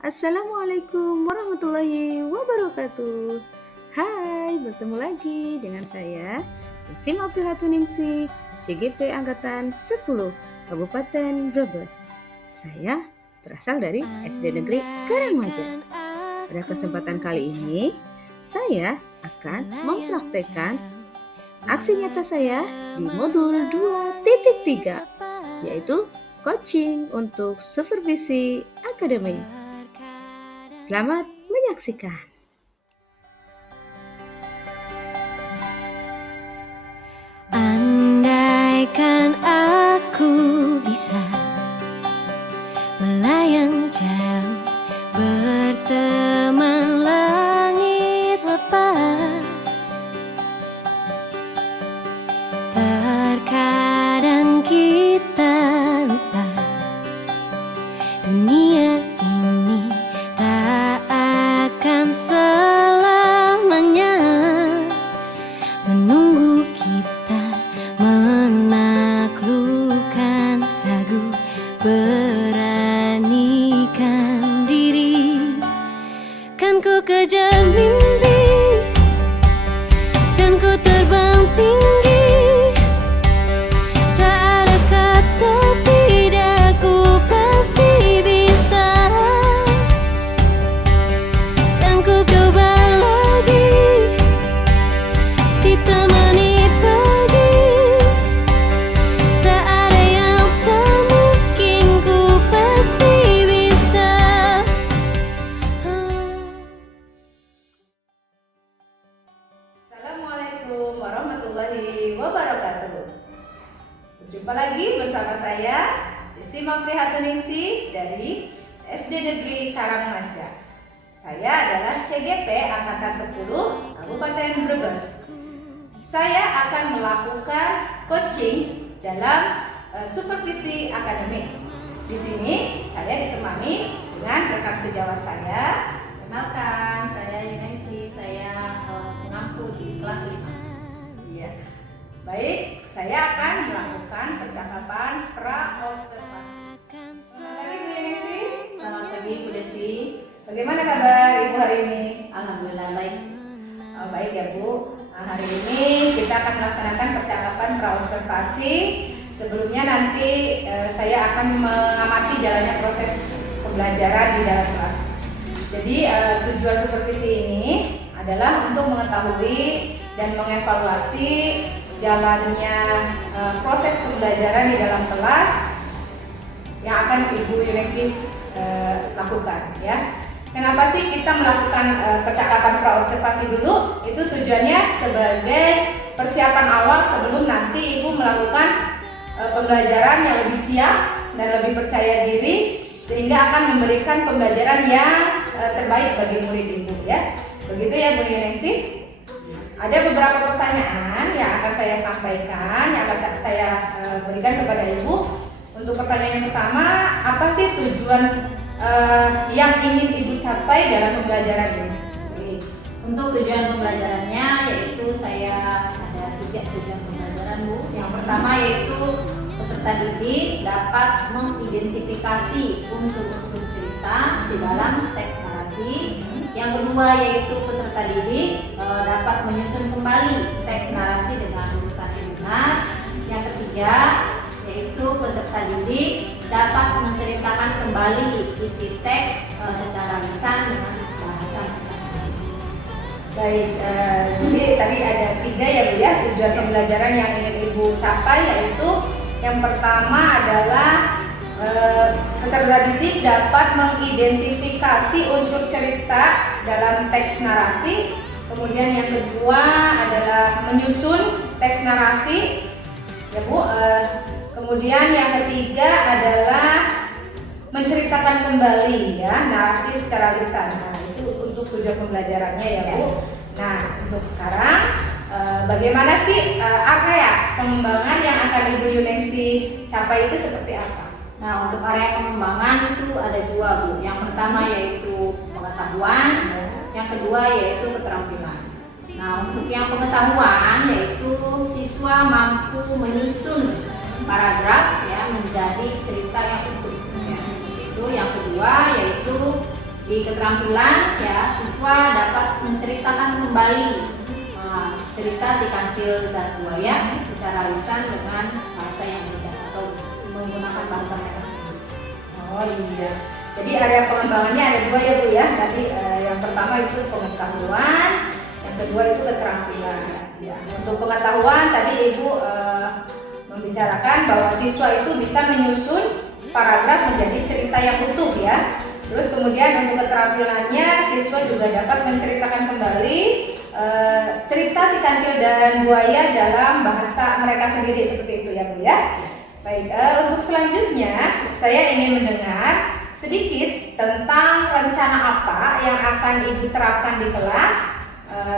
Assalamualaikum warahmatullahi wabarakatuh. Hai, bertemu lagi dengan saya, Yasim Aprihatuningsi, CGP Angkatan 10, Kabupaten Brebes. Saya berasal dari SD Negeri Karangmaja. Pada kesempatan kali ini, saya akan mempraktekkan aksi nyata saya di modul 2.3, yaitu coaching untuk supervisi akademik. Selamat menyaksikan. Andaikan aku bisa melayang jauh, berteman langit lepas. Terkadang kita lupa dunia ini tak akan selamanya menunggu kita menaklukkan ragu, beranikan diri. Kan ku kejar mimpi dan ku terbang tinggi. Tak ada kata tidak, ku pasti bisa. Dan ku coba lagi, ditemani pagi. Tak ada yang tak mungkin, ku pasti bisa. Assalamualaikum warahmatullahi wabarakatuh. Berjumpa lagi bersama saya, Yasim Aprihatuningsi dari SD Negeri Karangmaja. Saya adalah CGP Angkatan 10 Kabupaten Brebes. Saya akan melakukan coaching dalam supervisi akademik. Di sini saya ditemani dengan rekan sejawat saya. Kenalkan, saya Yunengsi, saya mengaku di kelas 5. Iya. Baik, saya akan melakukan percakapan pra-observasi. Selamat pagi Bu Yunesi. Selamat pagi Bu Desi. Bagaimana kabar Ibu hari ini? Alhamdulillah baik. Baik ya Bu. Nah, hari ini kita akan melaksanakan percakapan pra-observasi. Sebelumnya nanti saya akan mengamati jalannya proses pembelajaran di dalam kelas. Jadi tujuan supervisi ini adalah untuk mengetahui dan mengevaluasi jalannya proses pembelajaran di dalam kelas yang akan Ibu Yunesi lakukan ya. Kenapa sih kita melakukan percakapan pra-observasi dulu? Itu tujuannya sebagai persiapan awal sebelum nanti Ibu melakukan pembelajaran yang lebih siap dan lebih percaya diri, sehingga akan memberikan pembelajaran yang terbaik bagi murid Ibu ya. Begitu ya Bu Yunesi. Ada beberapa pertanyaan yang akan saya sampaikan, yang akan saya berikan kepada Ibu. Untuk pertanyaan yang pertama, apa sih tujuan yang ingin Ibu capai dalam pembelajaran ini? Untuk tujuan pembelajarannya yaitu saya ada 3 tujuan pembelajaran Bu. Yang pertama yaitu peserta didik dapat mengidentifikasi unsur-unsur cerita di dalam teks narasi. Yang kedua yaitu peserta didik dapat menyusun kembali teks narasi dengan urutan yang benar. Yang ketiga yaitu peserta didik dapat menceritakan kembali isi teks secara lisan dengan bahasa. Baik, jadi tadi ada 3 ya Bu ya, tujuan pembelajaran yang ingin Ibu capai, yaitu yang pertama adalah peserta didik dapat mengidentifikasi unsur cerita dalam teks narasi. Kemudian yang kedua adalah menyusun teks narasi ya Bu. Kemudian yang ketiga adalah menceritakan kembali ya narasi secara lisan. Nah, itu untuk tujuan pembelajarannya ya Bu. Nah, untuk sekarang bagaimana sih area pengembangan yang akan Ibu Yunesi capai itu seperti apa? Nah, untuk area pengembangan itu ada 2 Bu. Yang pertama yaitu pengetahuan, yang kedua yaitu keterampilan. Nah, untuk yang pengetahuan yaitu siswa mampu menyusun paragraf ya menjadi cerita yang utuh. Ya. Itu yang kedua yaitu Di keterampilan ya siswa dapat menceritakan kembali cerita si kancil dan buaya secara lisan dengan bahasa yang mudah atau menggunakan bahasa mereka sendiri. Oh iya. Jadi area pengembangannya ada dua ya Bu ya. Tadi yang pertama itu pengetahuan, yang kedua itu keterampilan. Ya. Untuk pengetahuan tadi Ibu membicarakan bahwa siswa itu bisa menyusun paragraf menjadi cerita yang utuh ya. Terus kemudian untuk keterampilannya siswa juga dapat menceritakan kembali cerita si kancil dan buaya dalam bahasa mereka sendiri seperti itu ya Bu ya. Baik, untuk selanjutnya saya ingin mendengar sedikit tentang rencana apa yang akan Ibu terapkan di kelas,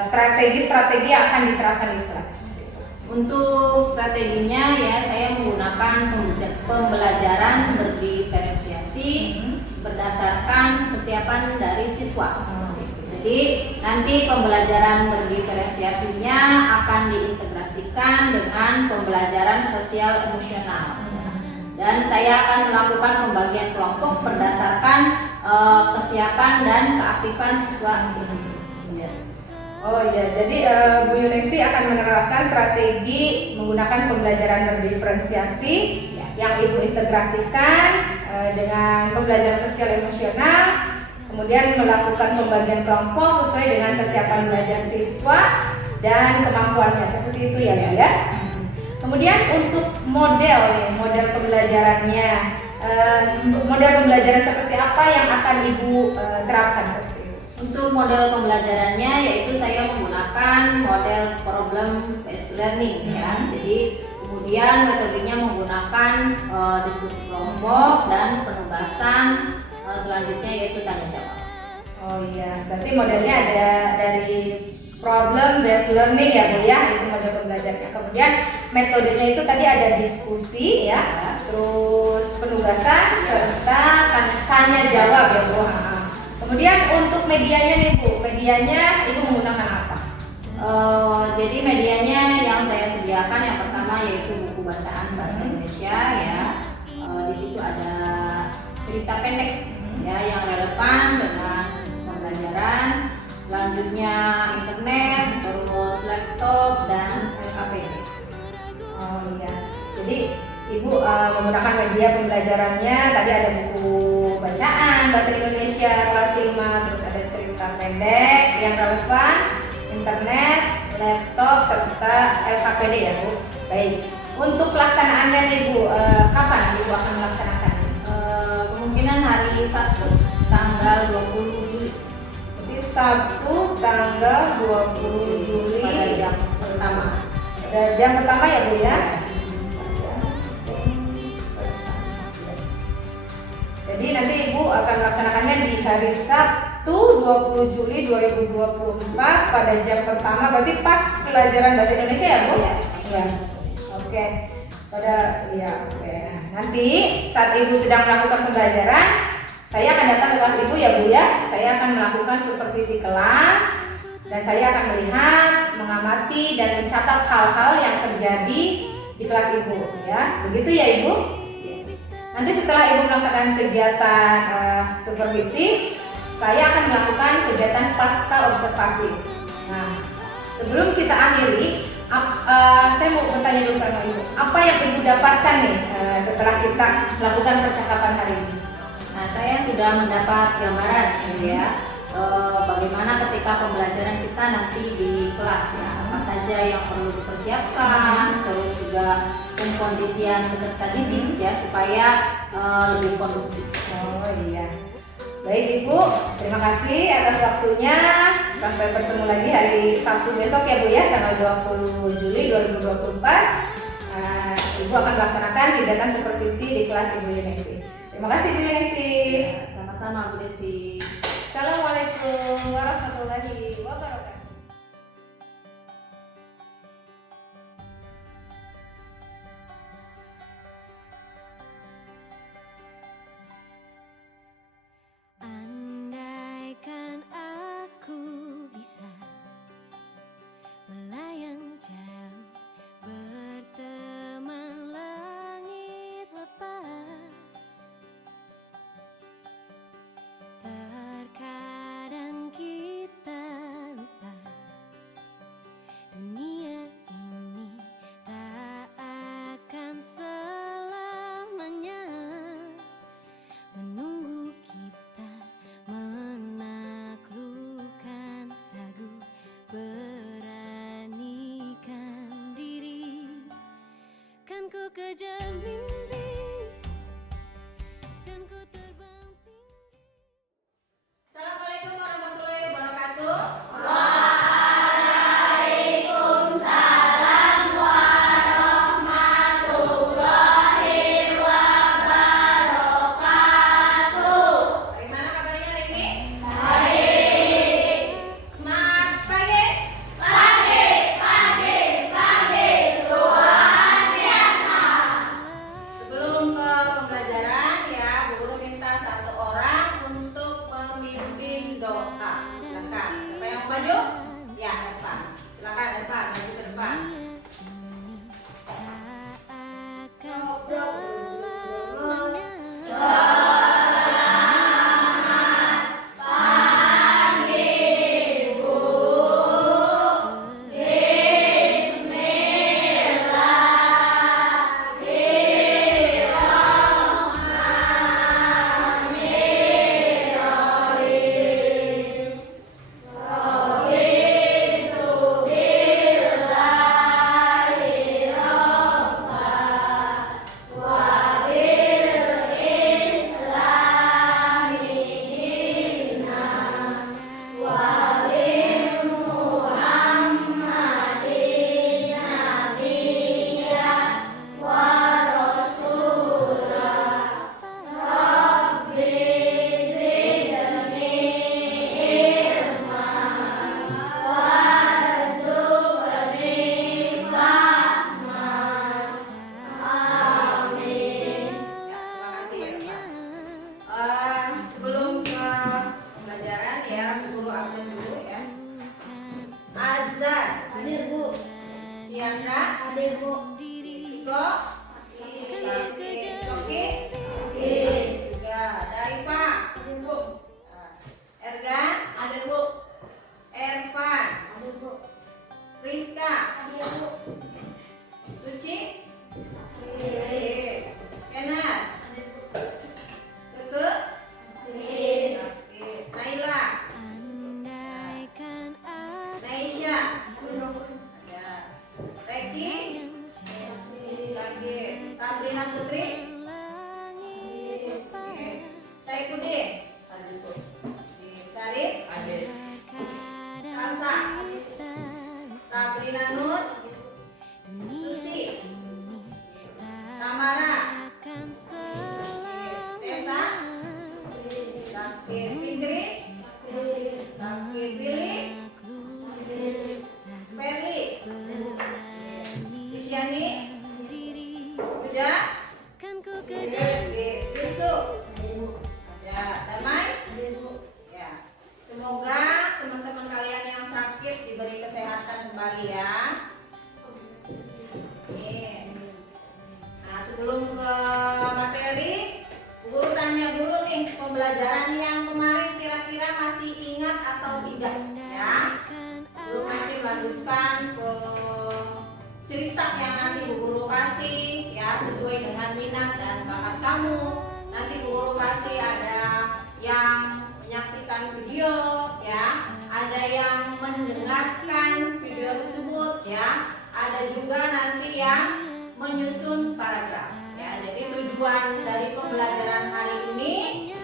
strategi-strategi yang akan diterapkan di kelas. Untuk strateginya ya saya menggunakan pembelajaran berdiferensiasi berdasarkan kesiapan dari siswa. Jadi nanti pembelajaran berdiferensiasinya akan diintegrasikan dengan pembelajaran sosial emosional. Dan saya akan melakukan pembagian kelompok berdasarkan kesiapan dan keaktifan siswa tersebut. Oh iya, jadi Bu Yuningsi akan menerapkan strategi menggunakan pembelajaran berdiferensiasi yang Ibu integrasikan dengan pembelajaran sosial emosional, kemudian melakukan pembagian kelompok sesuai dengan kesiapan belajar siswa dan kemampuannya, seperti itu ya Bu ya. Kemudian untuk model pembelajarannya, model pembelajaran seperti apa yang akan Ibu terapkan seperti itu? Untuk model pembelajarannya yaitu saya menggunakan model problem based learning ya. Jadi kemudian metodenya menggunakan diskusi kelompok dan penugasan selanjutnya yaitu tanya jawab. Oh iya, berarti modelnya ada dari problem based learning ya Bu ya, itu model pembelajarannya. Kemudian metodenya itu tadi ada diskusi ya, terus penugasan serta tanya jawab ya Bu. Kemudian untuk medianya nih Bu, medianya Ibu menggunakan apa? Jadi medianya yang saya sediakan yang pertama yaitu buku bacaan bahasa Indonesia ya. Di situ ada cerita pendek ya yang relevan dengan pembelajaran. Selanjutnya internet, terus laptop dan LKPD. Oh iya, jadi Ibu menggunakan media pembelajarannya tadi ada buku bacaan bahasa Indonesia kelas 5, terus ada cerita pendek yang relevan, internet, laptop serta LKPD ya Bu. Baik, untuk pelaksanaannya nih Bu, kapan Ibu akan melaksanakan? Kemungkinan hari Sabtu tanggal 20 Juli. Jadi Sabtu tanggal 20 Juli Pada jam pertama. pada jam pertama ya Bu ya. Jadi nanti Ibu akan melaksanakannya di hari Sabtu 20 Juli 2024 pada jam pertama, berarti pas pelajaran bahasa Indonesia ya Bu? Iya. Ya. Oke. Pada ya oke. Nah, nanti saat Ibu sedang melakukan pembelajaran, saya akan datang ke kelas Ibu ya Bu ya. Saya akan melakukan supervisi kelas dan saya akan melihat, mengamati dan mencatat hal-hal yang terjadi di kelas Ibu ya. Begitu ya Ibu? Nanti setelah Ibu melaksanakan kegiatan supervisi, saya akan melakukan kegiatan pasca observasi. Nah, sebelum kita akhiri, saya mau bertanya dulu sama Ibu, apa yang Ibu dapatkan nih setelah kita melakukan percakapan hari ini? Nah, saya sudah mendapat gambaran ya, bagaimana ketika pembelajaran kita nanti di kelas ya, apa saja yang perlu dipersiapkan, terus juga pengkondisian peserta didik ya supaya lebih kondusif. Oh iya. Baik Ibu, terima kasih atas waktunya. Sampai bertemu lagi hari Sabtu besok ya Bu ya, tanggal 20 Juli 2024. Ibu akan melaksanakan kegiatan supervisi di kelas Ibu Yuningsi. Terima kasih Bu Yuningsi. Sama-sama Bu Desi. Assalamualaikum warahmatullahi wabarakatuh. Andaikan aku bisa melayang jauh berteman langit lepas. Chandra, Ada Bu. Ciko, Coki, juga ada Ipa, Ergan, Ada Bu. Ervan, Ada Bu. Rizka, Ada Bu. Suci, Kenar, Keke, Oke, Naila, Andaikan aku Naisha, ada Reki, Sakit, Sabrina Putri, langit Oke, Saipudin, Sarif, Salsa, Sabrina Nur, Susi, Tamara, akan selalu Tessa, Sakit Fikri, Sakit Billy, Ferry, Isyani, Udah, kan ku kejar Yusuf, ada Damai. Ya, semoga teman-teman kalian yang sakit diberi kesehatan kembali ya. Amin. Nah, sebelum ke materi, guru tanya dulu nih pembelajaran yang kemarin kira-kira masih ingat atau tidak ya. Belum nanti lanjutkan ke cerita yang nanti Bu Guru kasih ya sesuai dengan minat dan bakat kamu. Nanti Bu Guru kasih ada yang menyaksikan video ya, ada yang mendengarkan video tersebut ya, ada juga nanti yang menyusun paragraf ya. Jadi tujuan dari pembelajaran hari ini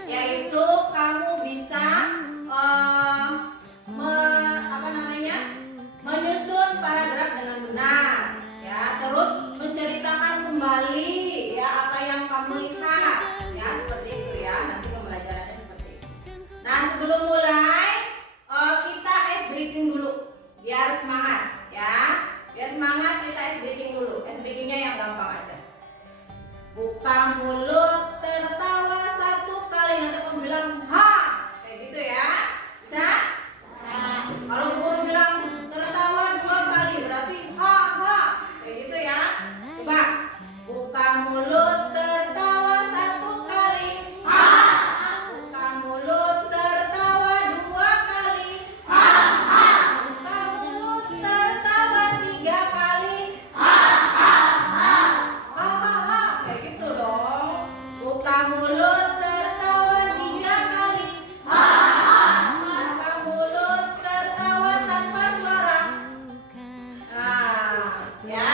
yaitu kamu bisa menyusun paragraf dengan benar ya, terus menceritakan kembali ya apa yang kamu lihat ya, seperti itu ya. Nanti pembelajarannya seperti itu. Nah, sebelum mulai kita ice breaking dulu biar semangat ya. Biar semangat kita ice breaking dulu. Ice breakingnya yang gampang aja. Buka mulut, tertawa satu kali, nanti kamu bilang ha, kayak gitu ya. Bisa? Kalau Bu Guru bilang tertawa 2 kali berarti ha ha, kayak gitu ya. Coba buka mulut, tertawa 1 kali ha. Buka mulut, tertawa 2 kali ha ha. Buka mulut, tertawa 3 kali ha ha ha. Ha ha ha, kayak gitu dong. Buka mulut, tertawa 3 kali ha ha. Buka mulut, tertawa tanpa suara. Nah, ya,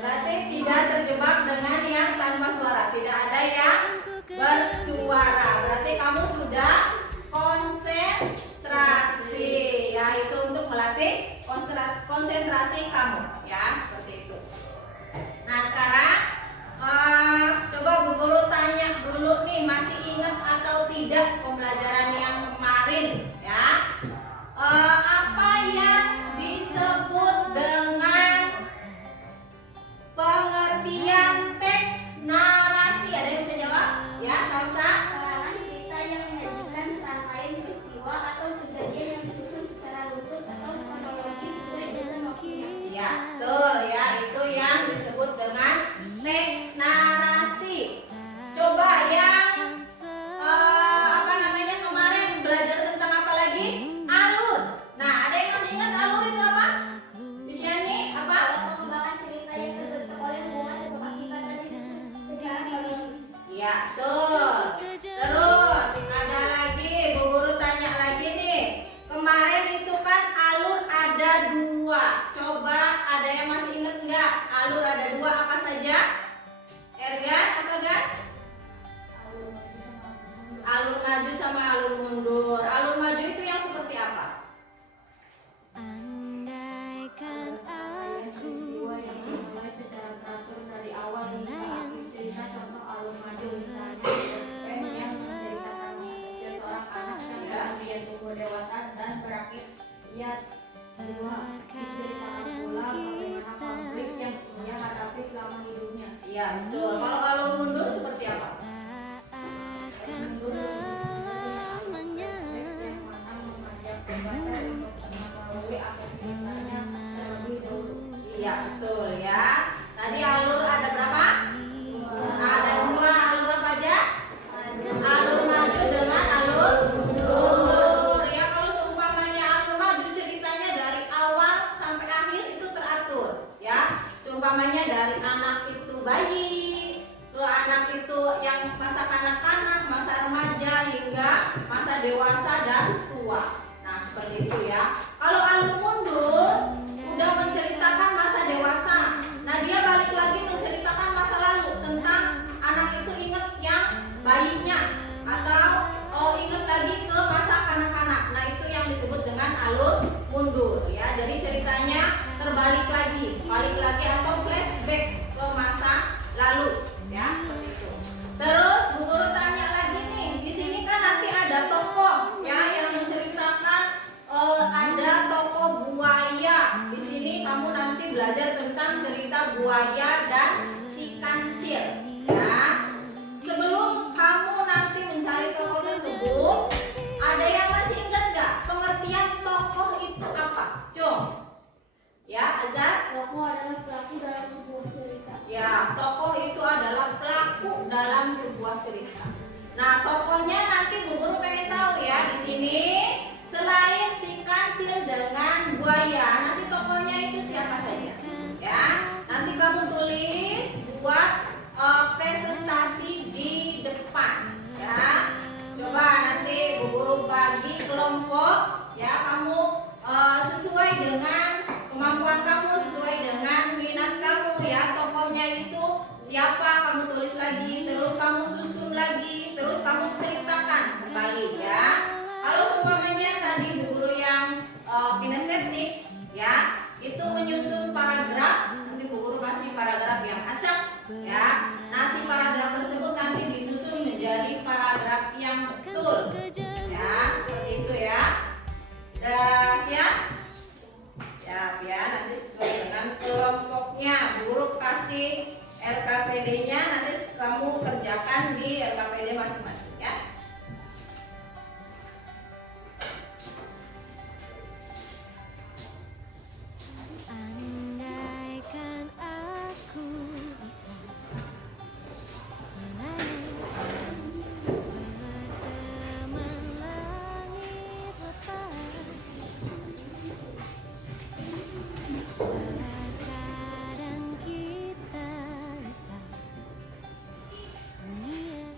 berarti tidak terjebak dengan yang tanpa suara, tidak ada yang bersuara. Berarti kamu sudah konsentrasi, ya itu untuk melatih konsentrasi kamu, ya seperti itu. Nah sekarang coba Bu Guru tanya dulu nih, masih ingat atau tidak pembelajaran yang kemarin, ya? Apa yang disebut dengan pengertian teks narasi? Ada yang bisa jawab? Ya, Salsa. Karangan cerita yang menyajikan serangkaian peristiwa atau kejadian yang disusun secara runtut atau kronologi sesuai dengan waktunya. Ya, betul ya, itu yang disebut dengan teks narasi. Coba yang kemarin belajar tentang apa lagi? Alur. Nah, ada yang masih ingat alur itu apa? Misalnya apa? Pengembangan cerita yang terbentuk oleh hubungan sebab akibat dan disusun secara kronologis. Ya, betul. Terus ada lagi, Bu Guru tanya lagi nih. Kemarin itu kan alur ada 2. Coba ada yang masih ingat nggak? Alur ada 2 apa saja? Ergan, apa Gan? Alur maju sama alur mundur. Alur maju itu yang seperti apa? andaikan aku Yang dimulai secara teratur dari awal hingga akhir cerita, contoh alur maju misalnya yang menceritakan seorang anak yang kemudian tumbuh dewasa dan berakhir ia menceritakan pula bagaimana konflik yang ia hadapi selama hidupnya. Iya, betul. Kalau alur mundur seperti apa? akan selamanya Yang mana mengajak pembaca untuk mengetahui akhir ceritanya terlebih dahulu. Iya, betul. ada dewasa dan tua. Nah, seperti itu ya. Kalau alur mundur udah menceritakan masa dewasa. Nah, dia balik lagi menceritakan masa lalu tentang anak itu ingat yang bayinya atau ingat lagi ke masa kanak-kanak. Nah, itu yang disebut dengan alur mundur ya. Jadi ceritanya terbalik lagi, balik lagi atau flashback ke masa lalu ya, seperti itu. Terus Bu Guru tanya lagi nih, di sini kan nanti ada tokoh ya yang menceritakan ada tokoh buaya. Di sini kamu nanti belajar tentang cerita buaya dan si kancil ya. Sebelum kamu nanti mencari tokoh tersebut, ada yang masih ingat nggak pengertian tokoh itu apa? Cung. Ya, Azhar? Tokoh adalah pelaku dalam sebuah cerita. Ya, tokoh itu adalah pelaku dalam sebuah cerita. Nah, tokohnya nanti Bu Guru pengen tahu ya. Di sini selain si kancil dengan buaya, nanti tokohnya itu siapa saja? Ya, nanti kamu tulis buat presentasi di depan. Ya, coba nanti Bu Guru bagi kelompok. Ya, kamu sesuai dengan kemampuan kamu, sesuai dengan minat kamu ya. Tokohnya itu siapa, kamu tulis lagi, terus kamu susun lagi, terus kamu ceritakan kembali ya. Kalau seumpamanya tadi Bu Guru yang kinestetik ya, itu menyusun paragraf, nanti Bu Guru kasih paragraf yang acak ya. Nah, si paragraf tersebut nanti disusun menjadi paragraf yang betul ya, seperti itu ya. Udah siap? Siap ya, nanti sesuai dengan kelompoknya. Bu Guru kasih LKPD-nya, nanti kamu kerjakan di LKPD masing-masing ya. Andaikan aku bisa melayang berteman langit lepas, terkadang kita lupa dunia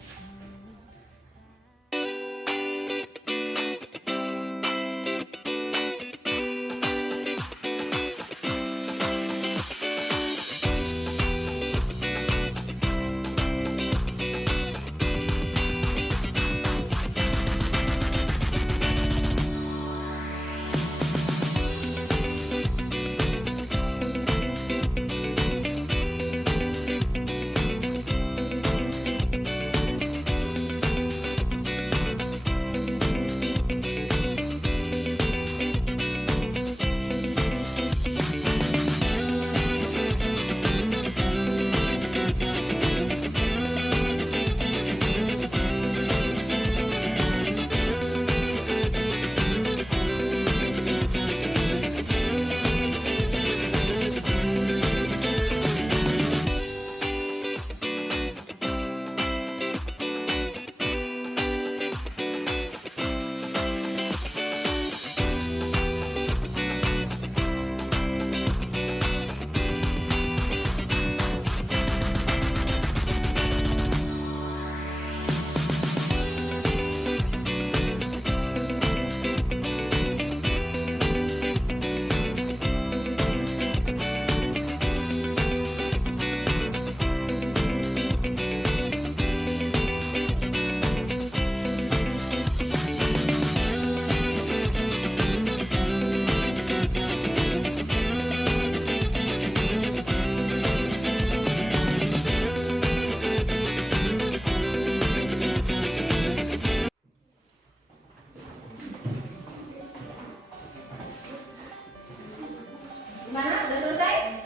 Gimana? Udah selesai?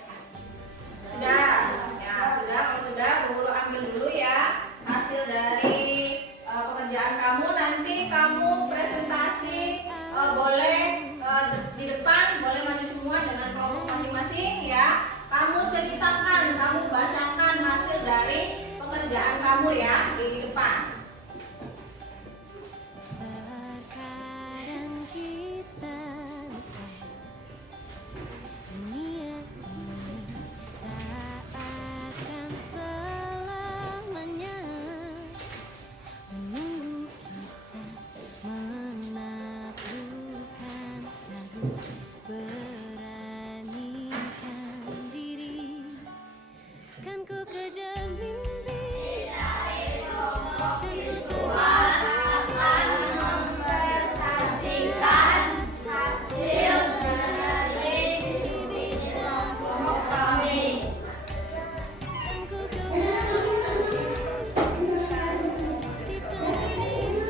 Sudah. Ya, sudah. Kalau sudah, Bu Guru ambil dulu ya hasil dari pekerjaan kamu. Nanti kamu presentasi boleh di depan, boleh maju semua dengan kelompok masing-masing ya. Kamu ceritakan, kamu bacakan hasil dari pekerjaan kamu ya di depan. terkadang kita lupa dunia ini tak akan selamanya menunggu kita. beranikan diri, kan ku kejar mimpi. Dan ku kembali di tempat ini.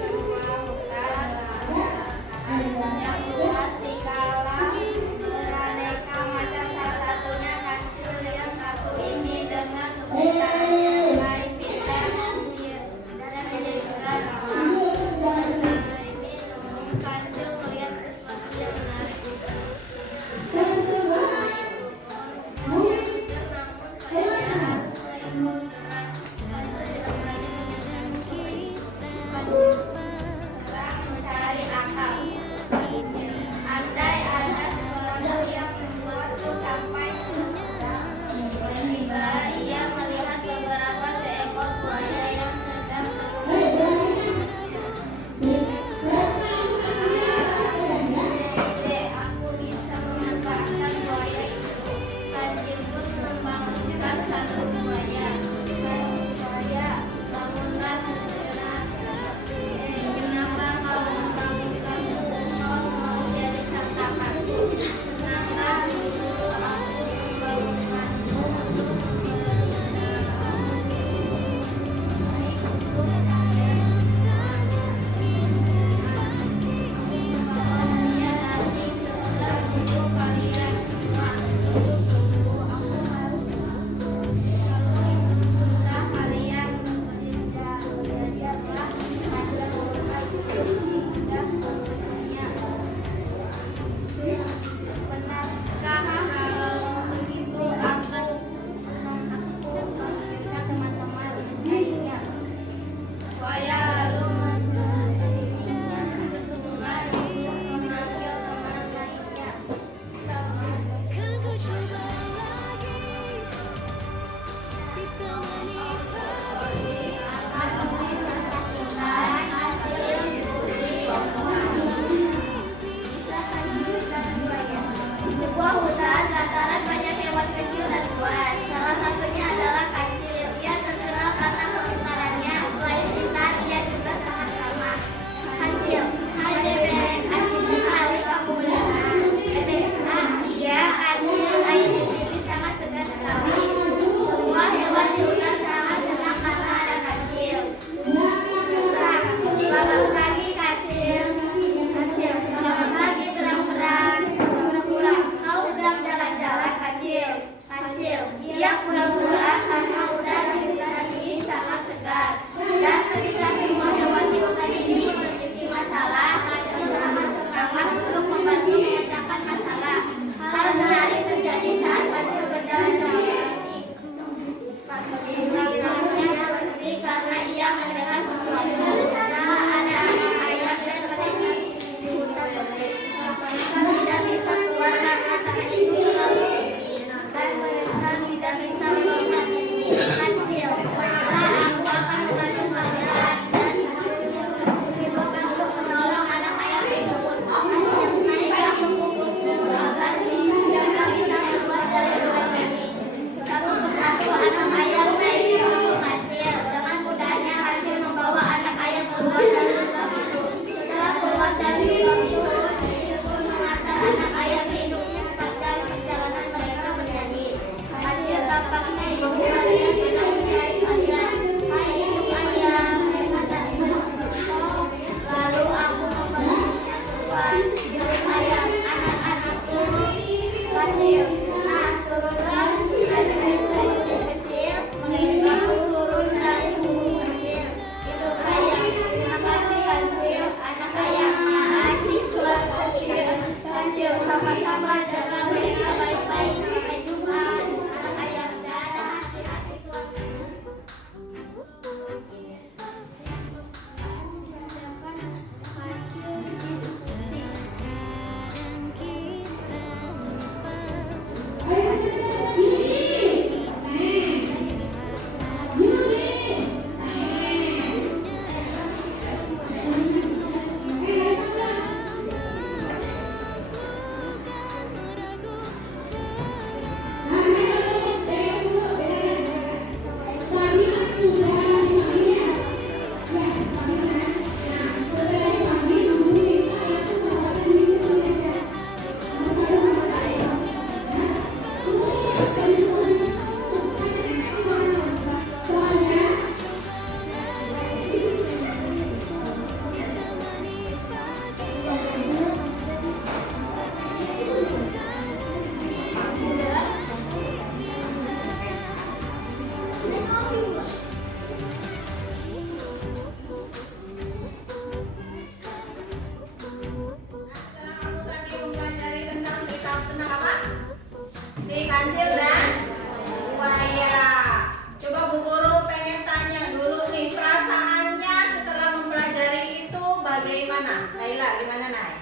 gimana? Naila gimana Nay?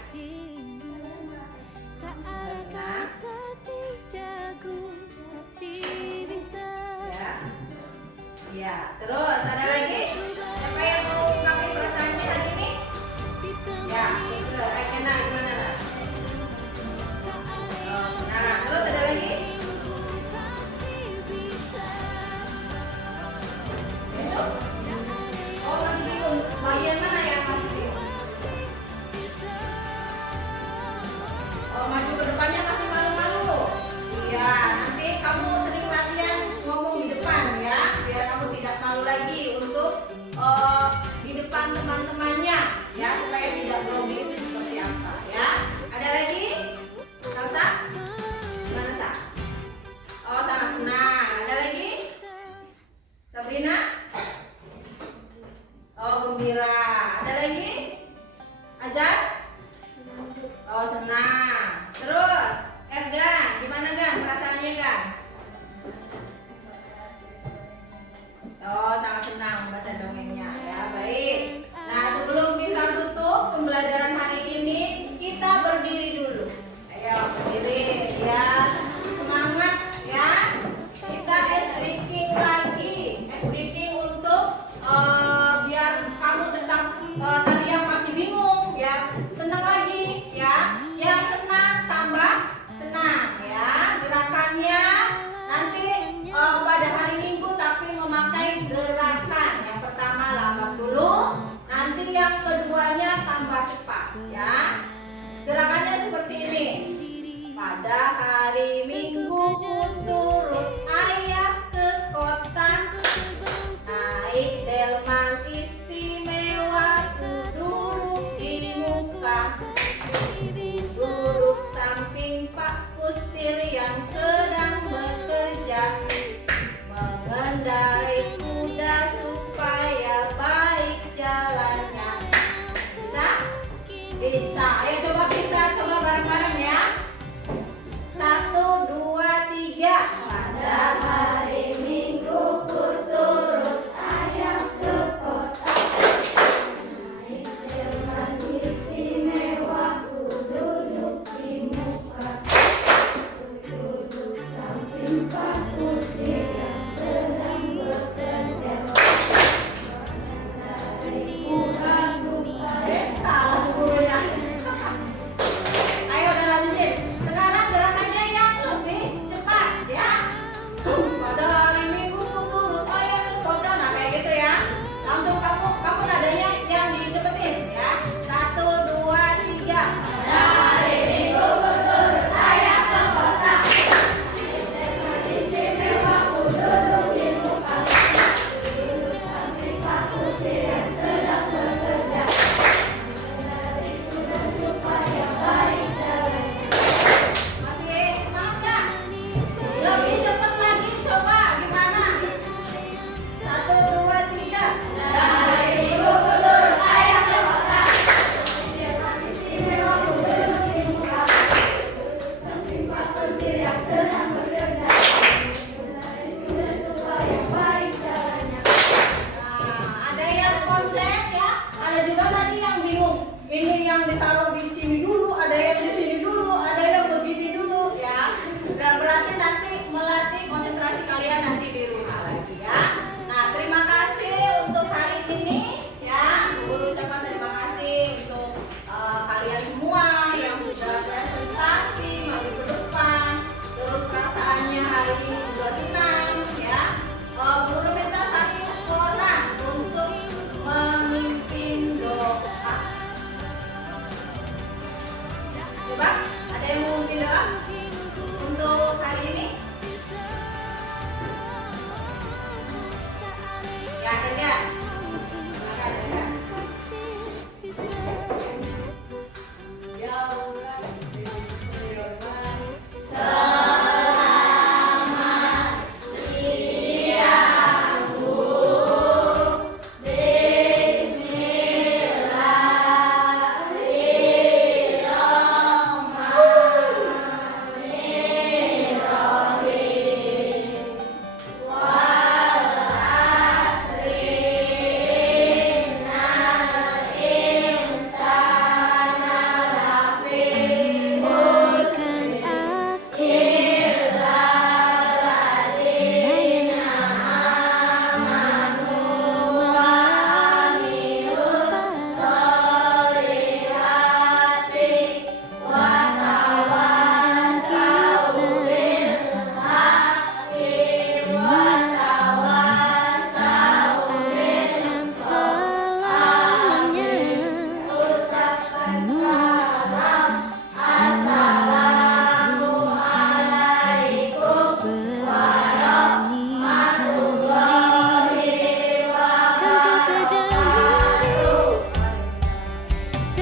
Tak ada kata tidakku pasti bisa. Ya. Ya, terus ada lagi? Siapa yang mau ungkapin perasaannya hari ini? Ya, itu Aikena gimana lah? Nah, terus ada lagi? Besok? Oh, masih bingung. Bagian mana yang masih bingung? Oh, maju ke depannya masih malu-malu. Iya, nanti kamu sering latihan ngomong di depan ya, biar kamu tidak malu lagi untuk di depan teman-temannya ya, supaya tidak grogi seperti apa ya. Ada lagi? Salsa? Gimana Sa? Oh, sangat senang. Ada lagi? Sabrina? Oh, gembira. Ada lagi? Azan? Oh, senang. Terus, Ergan, gimana Gan? Perasaannya Gan? Oh, sangat senang membaca dongengnya ya. Baik. Nah, sebelum kita tutup pembelajaran hari ini, kita berdiri dulu. Ayo, berdiri ya. Semangat ya. Kita ice breaking lagi. Ice breaking untuk biar kamu tetap tadi yang masih bingung, biar senang lagi ya. Yang senang tambah senang ya. Gerakannya nanti pada hari Minggu tapi memakai gerakan. Yang pertama lambat dulu, nanti yang keduanya tambah cepat ya. Gerakannya seperti ini. Pada hari Minggu ku turut ayah ke kota, naik delman istimewa, ku duduk di muka, duduk samping Pak Kusir yang sedang bekerja, mengendarai kuda supaya baik jalannya. Bisa? Bisa. Ayo coba kita coba bareng-bareng ya. 1, 2, 3. Pada hari Minggu ku turut ayah ke kota, naik delman istimewa, ku duduk di muka, duduk samping Pak Kusir yang sedang bekerja, mengendarai kuda supaya salah gurunya.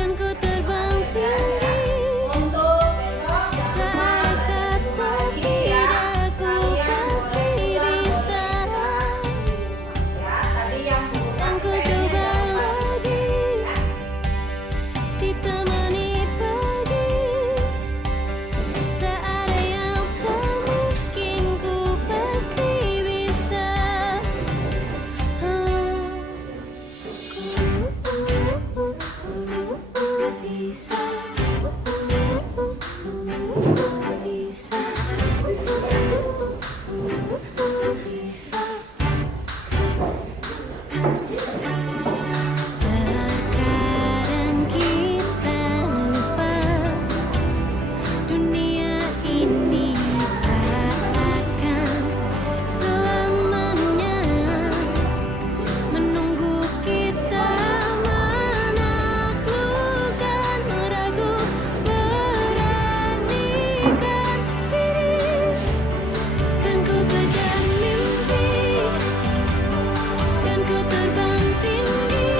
kan ku terbang tinggi. Untuk besok jangan Tak lupa ada lagi ya. kata ku Kalian pasti boleh bisa. ya. Tadi yang Dan ku coba lagi ditemani pagi. Tak ada yang tak mungkin, ku pasti bisa. Bisa. Bisa. Terkadang kita lupa dunia ini tak akan selamanya menunggu kita. Menaklukkan ragu, beranikan diri. Kan ku kejar mimpi, kan ku terbang tinggi.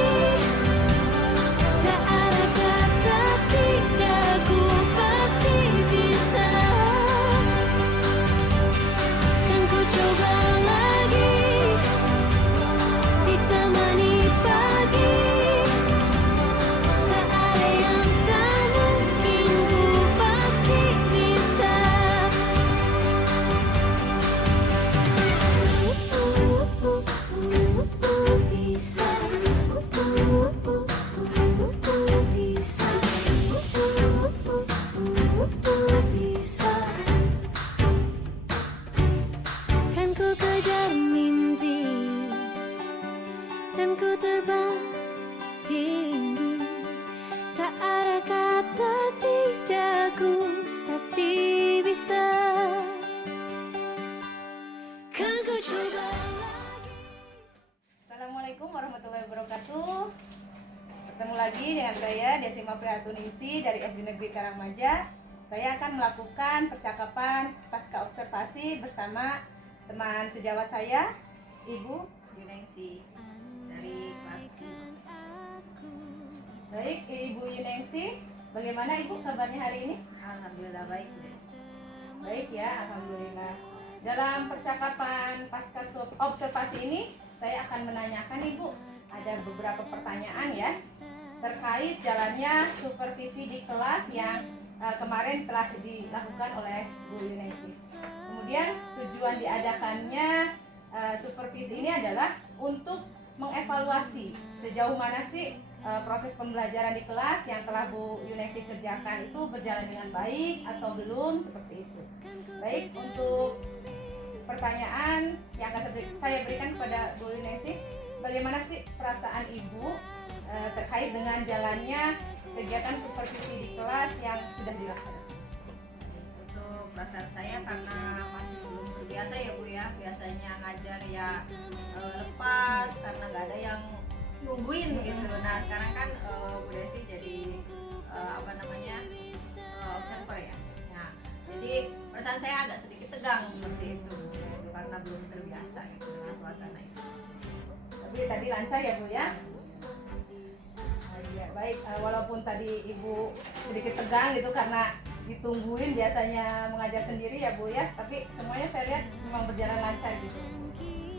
Tak ada kata tidak, ku pasti bisa. Kan ku coba lagi ditemani pagi. Tak ada yang tak mungkin, ku pasti bisa. Bisa. Bisa. Kan ku kejar mimpi, dan ku terbang tinggi. Tak ada kata tidak, ku pasti bisa. Kan ku coba lagi. Assalamualaikum warahmatullahi wabarakatuh. Bertemu lagi dengan saya Desima Prihatuningsi dari SD Negeri Karangmaja. Saya akan melakukan percakapan pasca observasi bersama teman sejawat saya, Ibu. Yunengsi dari kelas 5. Baik, Ibu Yunengsi, bagaimana Ibu kabarnya hari ini? Alhamdulillah baik, Bu Desi. Baik ya, alhamdulillah. Dalam percakapan pasca observasi ini, saya akan menanyakan Ibu ada beberapa pertanyaan ya terkait jalannya supervisi di kelas yang kemarin telah dilakukan oleh Bu Yunengsi. Kemudian tujuan diadakannya supervisi ini adalah untuk mengevaluasi sejauh mana sih proses pembelajaran di kelas yang telah Bu Yunengsi kerjakan itu berjalan dengan baik atau belum, seperti itu. Baik, untuk pertanyaan yang akan saya berikan kepada Bu Yunengsi, bagaimana sih perasaan Ibu terkait dengan jalannya kegiatan supervisi di kelas yang sudah dilaksanakan? Untuk perasaan saya karena masih belum terbiasa ya Bu ya. Biasanya ngajar ya lepas karena nggak ada yang nungguin gitu. Nah sekarang kan Bu Desi jadi observer ya. Nah jadi perasaan saya agak sedikit tegang seperti itu karena belum terbiasa gitu dengan suasana itu. Tapi tadi lancar ya Bu ya? Ya, baik, walaupun tadi Ibu sedikit tegang gitu karena ditungguin, biasanya mengajar sendiri ya Bu ya, tapi semuanya saya lihat memang berjalan lancar gitu.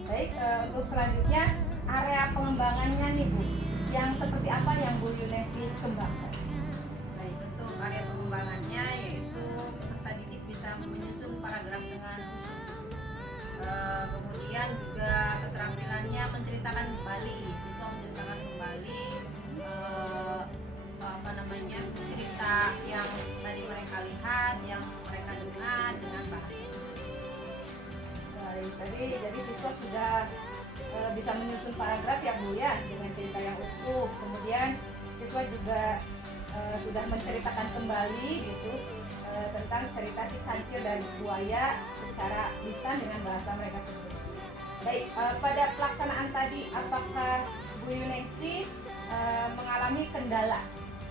Baik, untuk selanjutnya area pengembangannya nih Bu, yang seperti apa yang Bu Yunengsi kembangkan? Baik, untuk area pengembangannya yaitu peserta didik bisa menyusun paragraf dengan kemudian juga keterampilannya menceritakan kembali, siswa menceritakan kembali cerita yang tadi mereka lihat, yang mereka dengar dengan bahasa. Baik, tadi jadi siswa sudah bisa menyusun paragraf ya Bu ya dengan cerita yang utuh. Kemudian siswa juga sudah menceritakan kembali gitu tentang cerita si kancil dan buaya secara lisan dengan bahasa mereka sendiri. Baik, pada pelaksanaan tadi apakah Bu Yunengsi mengalami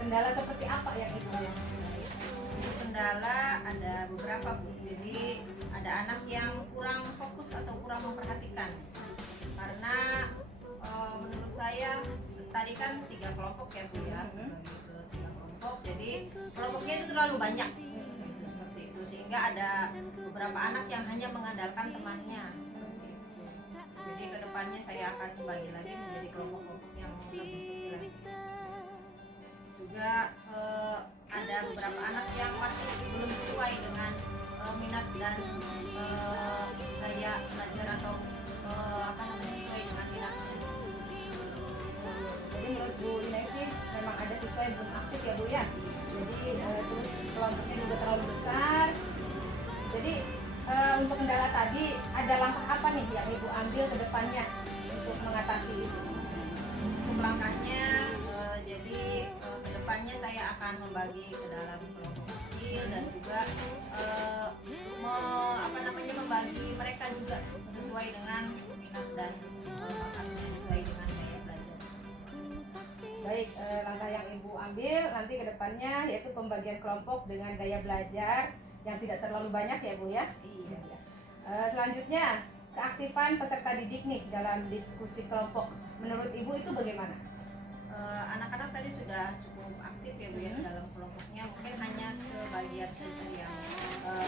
kendala seperti apa yang Ibu alami? Untuk kendala ada beberapa Bu. Jadi ada anak yang kurang fokus atau kurang memperhatikan karena menurut saya tadi kan 3 kelompok ya Bu ya, bagi ke 3 kelompoknya itu terlalu banyak seperti itu, sehingga ada beberapa anak yang hanya mengandalkan temannya seperti itu. Jadi kedepannya saya akan bagi lagi menjadi kelompok-kelompok yang lebih kecil lagi. Juga ada beberapa anak yang masih belum sesuai dengan minat dan gaya belajar atau sesuai dengan minatnya. Jadi menurut Bu Inesi memang ada siswa yang belum aktif ya Bu ya. Jadi terus kelompoknya juga terlalu besar. Jadi untuk kendala tadi ada langkah apa nih yang Ibu ambil ke depannya untuk mengatasi itu? Untuk langkahnya, jadi kedepannya saya akan membagi ke dalam kelompok kecil dan juga membagi mereka juga sesuai dengan minat dan bakatnya, sesuai dengan gaya belajar. Baik, langkah yang Ibu ambil nanti ke depannya yaitu pembagian kelompok dengan gaya belajar yang tidak terlalu banyak ya Bu ya. Iya. Selanjutnya, keaktifan peserta didik nih dalam diskusi kelompok. Menurut Ibu itu bagaimana? Anak-anak tadi sudah cukup aktif ya Bu ya dalam kelompoknya. Mungkin hanya sebagian saja yang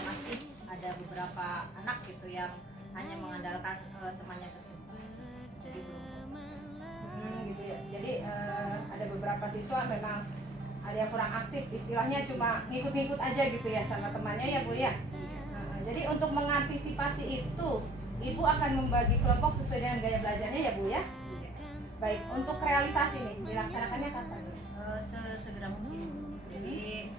masih ada beberapa anak gitu yang hanya mengandalkan temannya tersebut. Jadi belum fokus. Gitu ya. Jadi ada beberapa siswa memang ada yang kurang aktif, istilahnya cuma ngikut-ngikut aja gitu ya sama temannya ya Bu ya. Jadi untuk mengantisipasi itu, Ibu akan membagi kelompok sesuai dengan gaya belajarnya ya Bu ya. Baik, untuk realisasi nih dilaksanakannya kapan? Sesegera mungkin. Jadi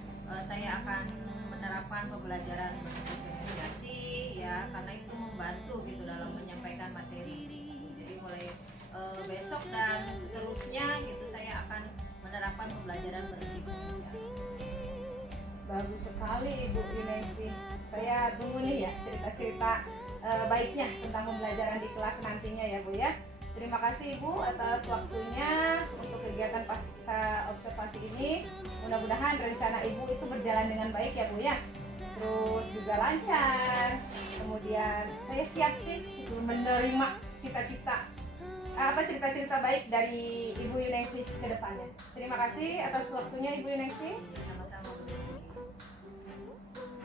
saya akan menerapkan pembelajaran berkomunikasi ya, karena itu membantu gitu dalam menyampaikan materi. Jadi mulai besok dan seterusnya gitu saya akan menerapkan pembelajaran berdifferensiasi. Bagus sekali Ibu Inesi. Saya tunggu nih ya cerita-cerita baiknya tentang pembelajaran di kelas nantinya ya Bu ya. Terima kasih Ibu atas waktunya untuk kegiatan pasca observasi ini. Mudah-mudahan rencana Ibu itu berjalan dengan baik ya Bu ya. Terus juga lancar. Kemudian saya siap sih menerima cerita-cerita baik dari Ibu Yunesi ke depannya. Terima kasih atas waktunya Ibu Yunesi. Sama-sama Bu Desi.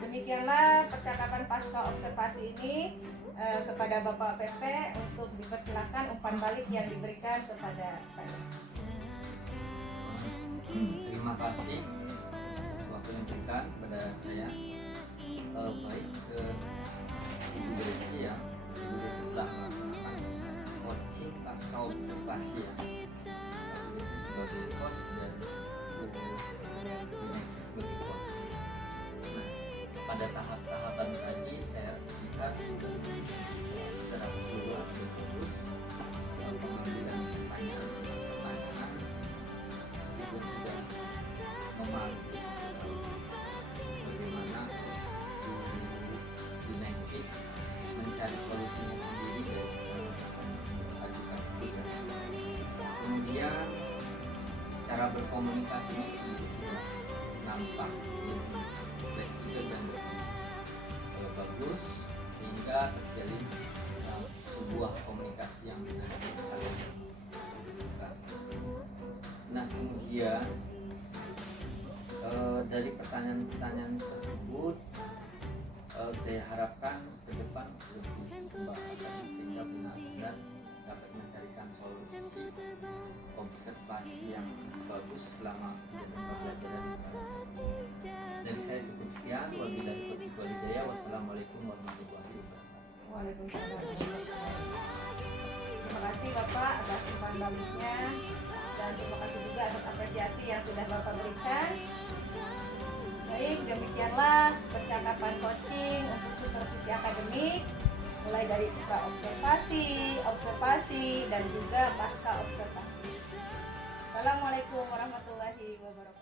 Demikianlah percakapan pasca observasi ini kepada Bapak PP untuk dipersilakan umpan balik yang diberikan kepada saya. Terima kasih atas waktu yang diberikan kepada saya. Baik ke Ibu Desi ya. Ibu Desi telah melaksanakan coaching pasca observasi ya. Ibu Desi sebagai coach dan Ibu Desi sebagai coach. Nah, pada tahap-tahapan tadi saya lihat sudah secara keseluruhan sudah bagus, pengambilan pertanyaan juga sudah memantik bagaimana dimensi mencari solusinya sendiri dari ajukan tugas. Kemudian cara berkomunikasinya sudah nampak lebih fleksibel dan bagus, sehingga terjalin sebuah komunikasi yang benar-benar saling terbuka. Nah, kemudian dari pertanyaan-pertanyaan tersebut saya harapkan ke depan lebih pembahasan sehingga benar-benar dapat mencarikan solusi observasi yang bagus selama kegiatan pembelajaran di kelas. Dari saya cukup sekian. Wabillahi taufiq wal hidayah. Wassalamualaikum warahmatullahi wabarakatuh. Waalaikumsalam. Terima kasih Bapak atas umpan baliknya dan terima kasih juga atas apresiasi yang sudah Bapak berikan. Baik, demikianlah percakapan coaching untuk supervisi akademik mulai dari observasi dan juga pasca observasi. Assalamualaikum warahmatullahi wabarakatuh.